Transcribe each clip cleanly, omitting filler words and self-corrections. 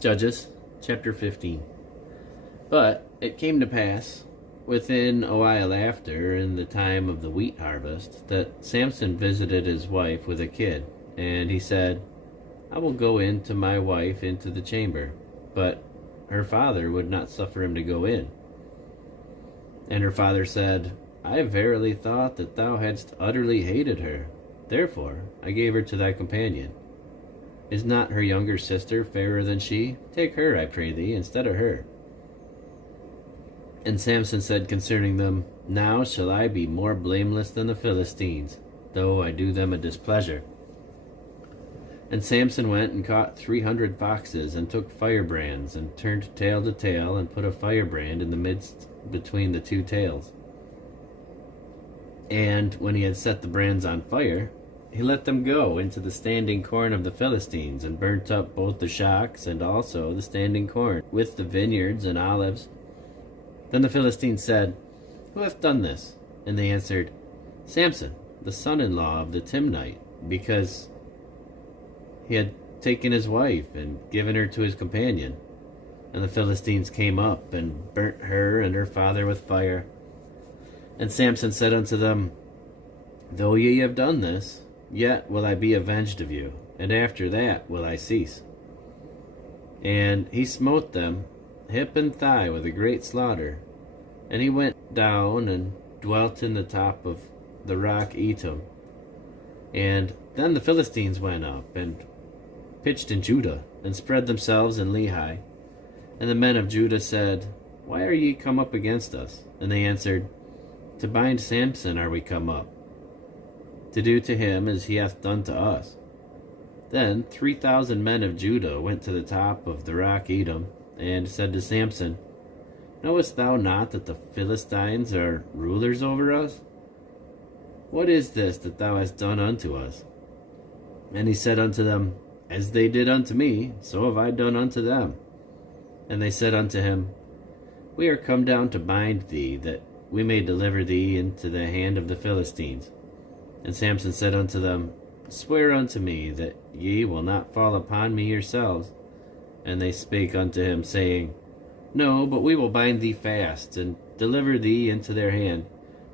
Judges chapter 15. But it came to pass, within a while after, in the time of the wheat harvest, that Samson visited his wife with a kid, and he said, I will go in to my wife into the chamber. But her father would not suffer him to go in. And her father said, I verily thought that thou hadst utterly hated her. Therefore I gave her to thy companion. Is not her younger sister fairer than she? Take her, I pray thee, instead of her. And Samson said concerning them, Now shall I be more blameless than the Philistines, though I do them a displeasure. And Samson went and caught 300 foxes, and took firebrands, and turned tail to tail, and put a firebrand in the midst between the two tails. And when he had set the brands on fire, he let them go into the standing corn of the Philistines, and burnt up both the shocks and also the standing corn, with the vineyards and olives. Then the Philistines said, Who hath done this? And they answered, Samson, the son-in-law of the Timnite, because he had taken his wife and given her to his companion. And the Philistines came up and burnt her and her father with fire. And Samson said unto them, Though ye have done this, yet will I be avenged of you, and after that will I cease. And he smote them hip and thigh with a great slaughter. And he went down and dwelt in the top of the rock Etam. And then the Philistines went up and pitched in Judah, and spread themselves in Lehi. And the men of Judah said, Why are ye come up against us? And they answered, To bind Samson are we come up, to do to him as he hath done to us. Then 3,000 men of Judah went to the top of the rock Edom, and said to Samson, Knowest thou not that the Philistines are rulers over us? What is this that thou hast done unto us? And he said unto them, As they did unto me, so have I done unto them. And they said unto him, We are come down to bind thee, that we may deliver thee into the hand of the Philistines. And Samson said unto them, Swear unto me that ye will not fall upon me yourselves. And they spake unto him, saying, No, but we will bind thee fast, and deliver thee into their hand,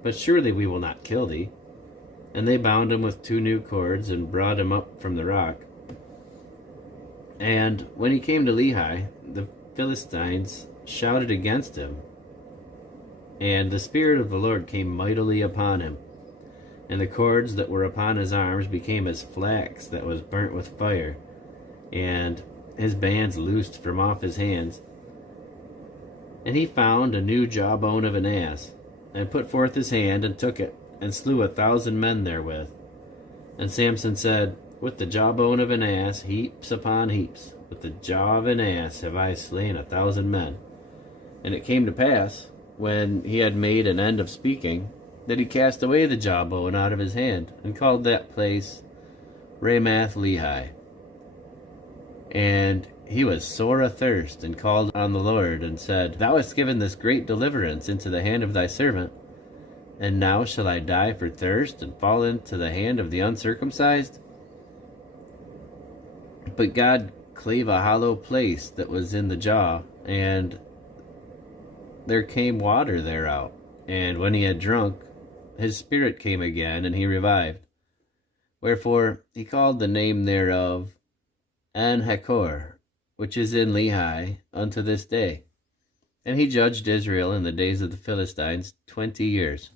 but surely we will not kill thee. And they bound him with 2 new cords, and brought him up from the rock. And when he came to Lehi, the Philistines shouted against him, and the Spirit of the Lord came mightily upon him. And the cords that were upon his arms became as flax that was burnt with fire, and his bands loosed from off his hands. And he found a new jawbone of an ass, and put forth his hand, and took it, and slew 1,000 men therewith. And Samson said, With the jawbone of an ass, heaps upon heaps, with the jaw of an ass have I slain 1,000 men. And it came to pass, when he had made an end of speaking, that he cast away the jawbone out of his hand, and called that place Ramath Lehi. And he was sore athirst, and called on the Lord, and said, Thou hast given this great deliverance into the hand of thy servant, and now shall I die for thirst, and fall into the hand of the uncircumcised? But God clave a hollow place that was in the jaw, and there came water thereout. And when he had drunk, his spirit came again, and he revived. Wherefore he called the name thereof En-Hakor, which is in Lehi, unto this day. And he judged Israel in the days of the Philistines 20 years.